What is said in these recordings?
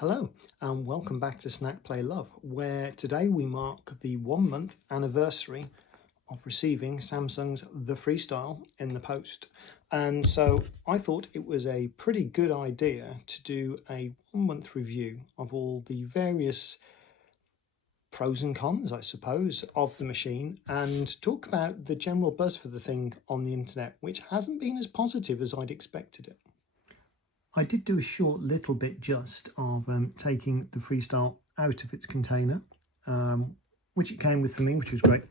Hello and welcome back to Snack Play Love, where today we mark the 1 month anniversary of receiving Samsung's The Freestyle in the post. And so I thought it was a pretty good idea to do a 1 month review of all the various pros and cons, I suppose, of the machine and talk about the general buzz for the thing on the internet, which hasn't been as positive as I'd expected it. I did do a short little bit just of taking the Freestyle out of its container, which it came with for me, which was great,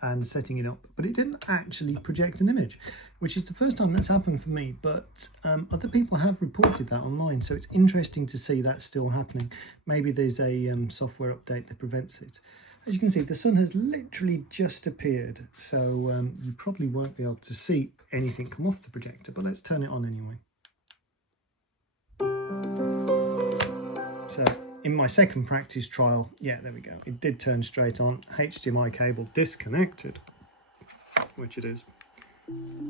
and setting it up. But it didn't actually project an image, which is the first time that's happened for me, but other people have reported that online, so it's interesting to see that still happening. Maybe there's a software update that prevents it. As you can see, the sun has literally just appeared, so you probably won't be able to see anything come off the projector, but let's turn it on anyway. So in my second practice trial, yeah, there we go. It did turn straight on. HDMI cable disconnected, which it is.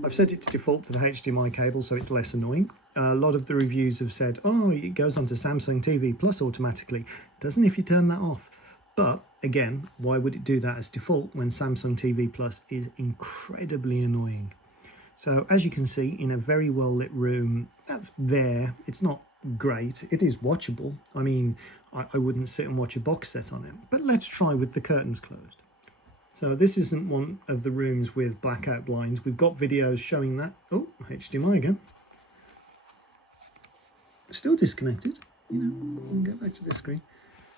I've set it to default to the HDMI cable, so it's less annoying. A lot of the reviews have said, oh, it goes onto Samsung TV Plus automatically. It doesn't if you turn that off. But again, why would it do that as default when Samsung TV Plus is incredibly annoying? So as you can see, in a very well lit room, that's there. It's not great. It is watchable. I mean, I wouldn't sit and watch a box set on it, but let's try with the curtains closed. So this isn't one of the rooms with blackout blinds. We've got videos showing that. Oh, HDMI again. Still disconnected. You know, we'll go back to this screen.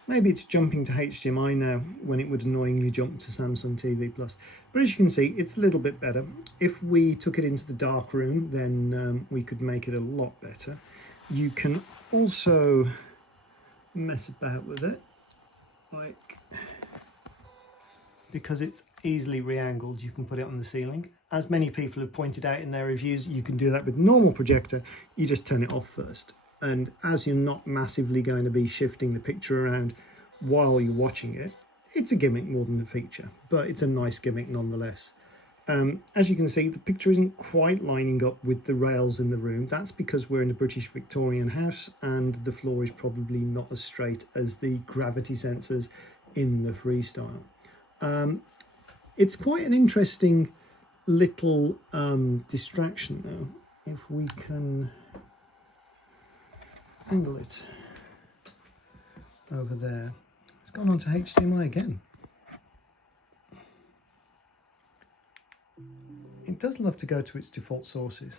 Maybe it's jumping to HDMI now when it would annoyingly jump to Samsung TV Plus. But as you can see, it's a little bit better. If we took it into the dark room, then we could make it a lot better. You can also mess about with it, like, because it's easily re-angled, you can put it on the ceiling. As many people have pointed out in their reviews, you can do that with normal projector. You just turn it off first. And as you're not massively going to be shifting the picture around while you're watching it, it's a gimmick more than a feature, but it's a nice gimmick nonetheless. As you can see, the picture isn't quite lining up with the rails in the room. That's because we're in a British Victorian house and the floor is probably not as straight as the gravity sensors in the Freestyle. It's quite an interesting little distraction though, if we can angle it over there. It's gone onto HDMI again. It does love to go to its default sources.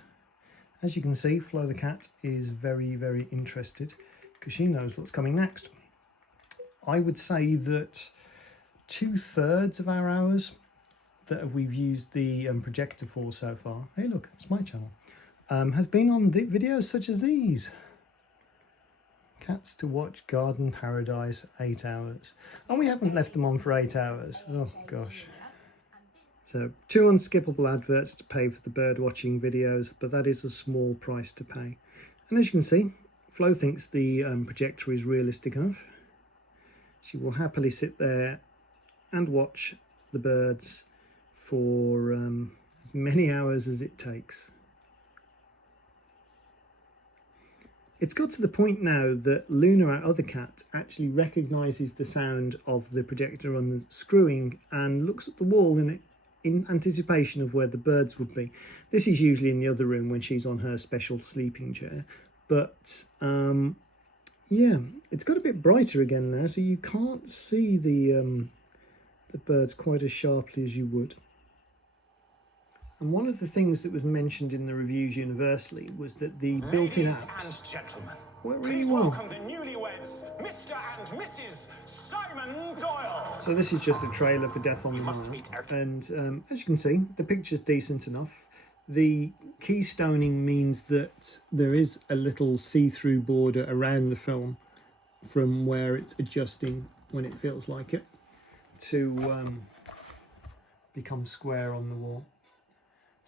As you can see, Flo the cat is very, very interested because she knows what's coming next. I would say that 2/3 of our hours that we've used the projector for so far, hey look, it's my channel, have been on videos such as these. Cats to watch Garden Paradise 8 hours. And we haven't left them on for 8 hours. Oh gosh. So 2 unskippable adverts to pay for the bird watching videos, but that is a small price to pay. And as you can see, Flo thinks the projector is realistic enough. She will happily sit there and watch the birds for as many hours as it takes. It's got to the point now that Luna, our other cat, actually recognises the sound of the projector unscrewing and looks at the wall in anticipation of where the birds would be. This is usually in the other room when she's on her special sleeping chair. But yeah, it's got a bit brighter again now, so you can't see the birds quite as sharply as you would. And one of the things that was mentioned in the reviews universally was that the built-in apps were really well. Welcome the newlyweds, Mr. and Mrs. Simon Doyle. So this is just a trailer for Death on the Nile, and as you can see, the picture's decent enough. The keystoning means that there is a little see-through border around the film from where it's adjusting when it feels like it to become square on the wall.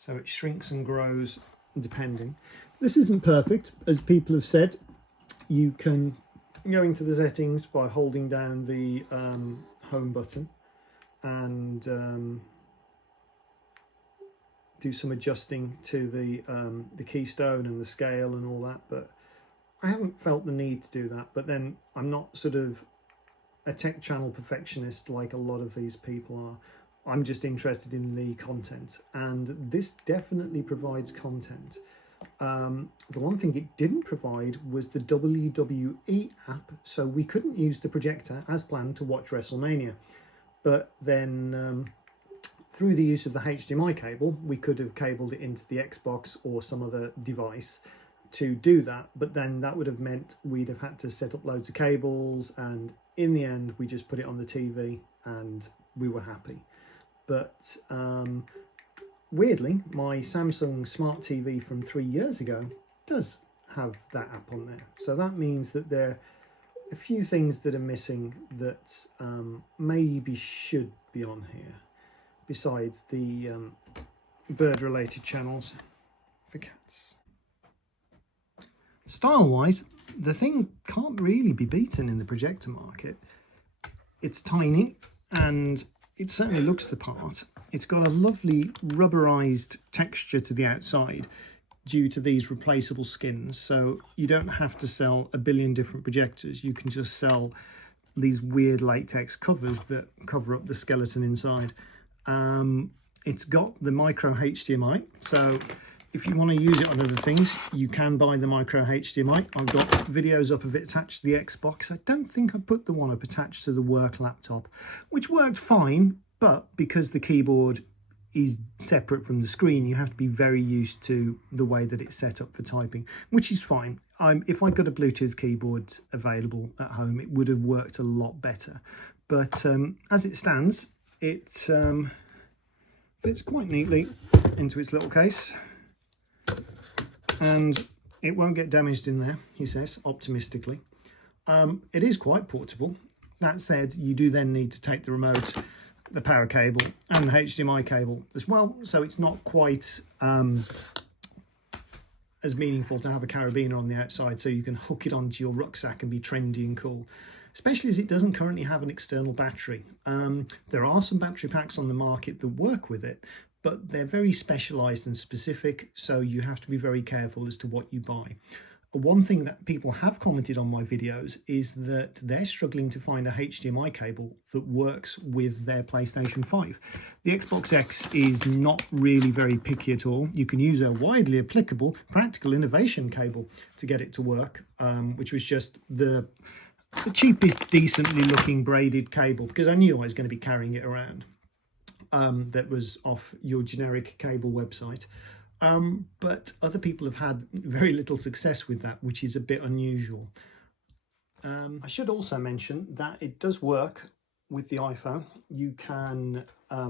So it shrinks and grows depending. This isn't perfect, as people have said. You can go into the settings by holding down the home button and do some adjusting to the keystone and the scale and all that, but I haven't felt the need to do that, but then I'm not sort of a tech channel perfectionist like a lot of these people are. I'm just interested in the content, and this definitely provides content. The one thing it didn't provide was the WWE app, so we couldn't use the projector as planned to watch WrestleMania. But then through the use of the HDMI cable, we could have cabled it into the Xbox or some other device to do that, but then that would have meant we'd have had to set up loads of cables, and in the end we just put it on the TV and we were happy. But weirdly, my Samsung Smart TV from 3 years ago does have that app on there, so that means that there are a few things that are missing that maybe should be on here, besides the bird related channels for cats. Style-wise, the thing can't really be beaten in the projector market. It's tiny and it certainly looks the part. It's got a lovely rubberized texture to the outside due to these replaceable skins, so you don't have to sell a billion different projectors. You can just sell these weird latex covers that cover up the skeleton inside. It's got the micro HDMI, so if you want to use it on other things, you can buy the micro HDMI. I've got videos up of it attached to the Xbox. I don't think I put the one up attached to the work laptop, which worked fine, but because the keyboard is separate from the screen, you have to be very used to the way that it's set up for typing, which is fine. If I got a Bluetooth keyboard available at home, it would have worked a lot better. But as it stands, it fits quite neatly into its little case. And it won't get damaged in there, he says, optimistically. It is quite portable. That said, you do then need to take the remote, the power cable and the HDMI cable as well, so it's not quite as meaningful to have a carabiner on the outside so you can hook it onto your rucksack and be trendy and cool, especially as it doesn't currently have an external battery. There are some battery packs on the market that work with it, but they're very specialized and specific, so you have to be very careful as to what you buy. One thing that people have commented on my videos is that they're struggling to find a HDMI cable that works with their PlayStation 5. The Xbox X is not really very picky at all. You can use a widely applicable practical innovation cable to get it to work, which was just the cheapest decently looking braided cable, because I knew I was going to be carrying it around. That was off your generic cable website. But other people have had very little success with that, which is a bit unusual. I should also mention that it does work with the iPhone. You can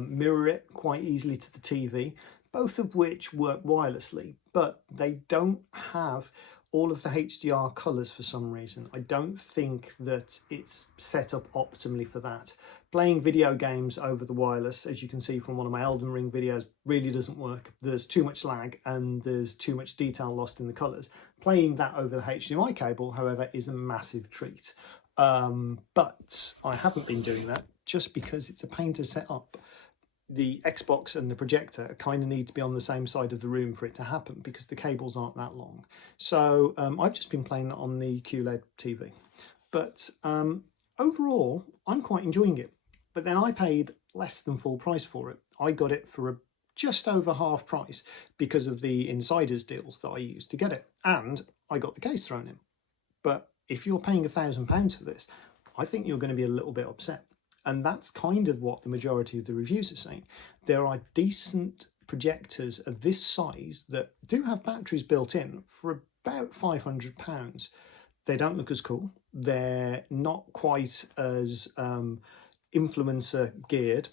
mirror it quite easily to the TV, both of which work wirelessly, but they don't have all of the HDR colours for some reason. I don't think that it's set up optimally for that. Playing video games over the wireless, as you can see from one of my Elden Ring videos, really doesn't work. There's too much lag and there's too much detail lost in the colours. Playing that over the HDMI cable, however, is a massive treat. But I haven't been doing that just because it's a pain to set up. The Xbox and the projector kind of need to be on the same side of the room for it to happen because the cables aren't that long. So I've just been playing that on the QLED TV. But overall, I'm quite enjoying it. But then I paid less than full price for it. I got it for just over half price because of the insiders deals that I used to get it. And I got the case thrown in. But if you're paying £1,000 for this, I think you're going to be a little bit upset. And that's kind of what the majority of the reviews are saying. There are decent projectors of this size that do have batteries built in for about £500. They don't look as cool. They're not quite as influencer geared,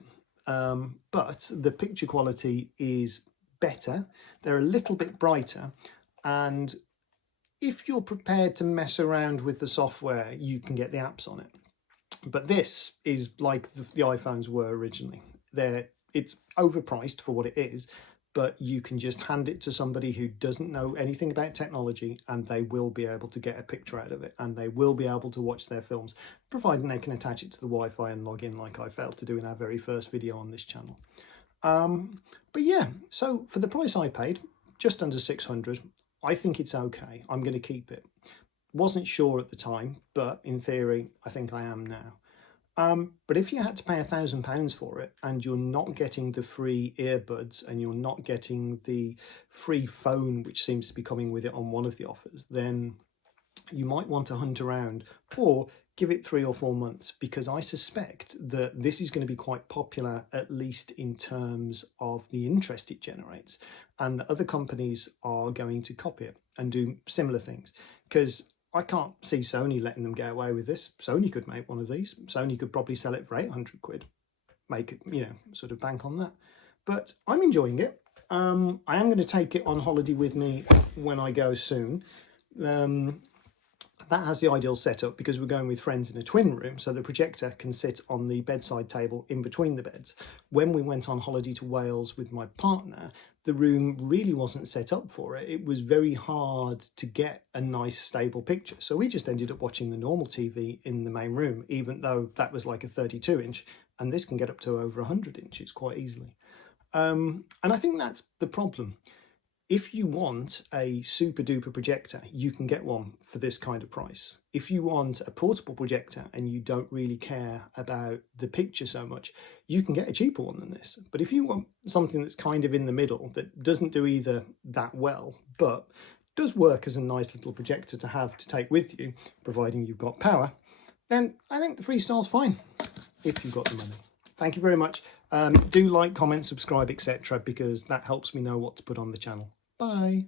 but the picture quality is better. They're a little bit brighter. And if you're prepared to mess around with the software, you can get the apps on it. But this is like the iPhones were originally. It's overpriced for what it is, but you can just hand it to somebody who doesn't know anything about technology and they will be able to get a picture out of it and they will be able to watch their films, providing they can attach it to the Wi-Fi and log in like I failed to do in our very first video on this channel. But yeah, so for the price I paid, just under 600, I think it's okay. I'm going to keep it. Wasn't sure at the time, but in theory, I think I am now. But if you had to pay £1,000 for it and you're not getting the free earbuds and you're not getting the free phone, which seems to be coming with it on one of the offers, then you might want to hunt around or give it 3 or 4 months, because I suspect that this is going to be quite popular, at least in terms of the interest it generates, and that other companies are going to copy it and do similar things, because I can't see Sony letting them get away with this. Sony could make one of these. Sony could probably sell it for 800 quid, make it, you know, sort of bank on that. But I'm enjoying it. I am going to take it on holiday with me when I go soon. That has the ideal setup because we're going with friends in a twin room, so the projector can sit on the bedside table in between the beds. When we went on holiday to Wales with my partner, the room really wasn't set up for it. It was very hard to get a nice stable picture, so we just ended up watching the normal TV in the main room, even though that was like a 32-inch, and this can get up to over 100 inches quite easily. And I think that's the problem. If you want a super duper projector, you can get one for this kind of price. If you want a portable projector and you don't really care about the picture so much, you can get a cheaper one than this. But if you want something that's kind of in the middle, that doesn't do either that well, but does work as a nice little projector to have to take with you, providing you've got power, then I think the Freestyle's fine, if you've got the money. Thank you very much. Do like, comment, subscribe, etc., because that helps me know what to put on the channel. Bye.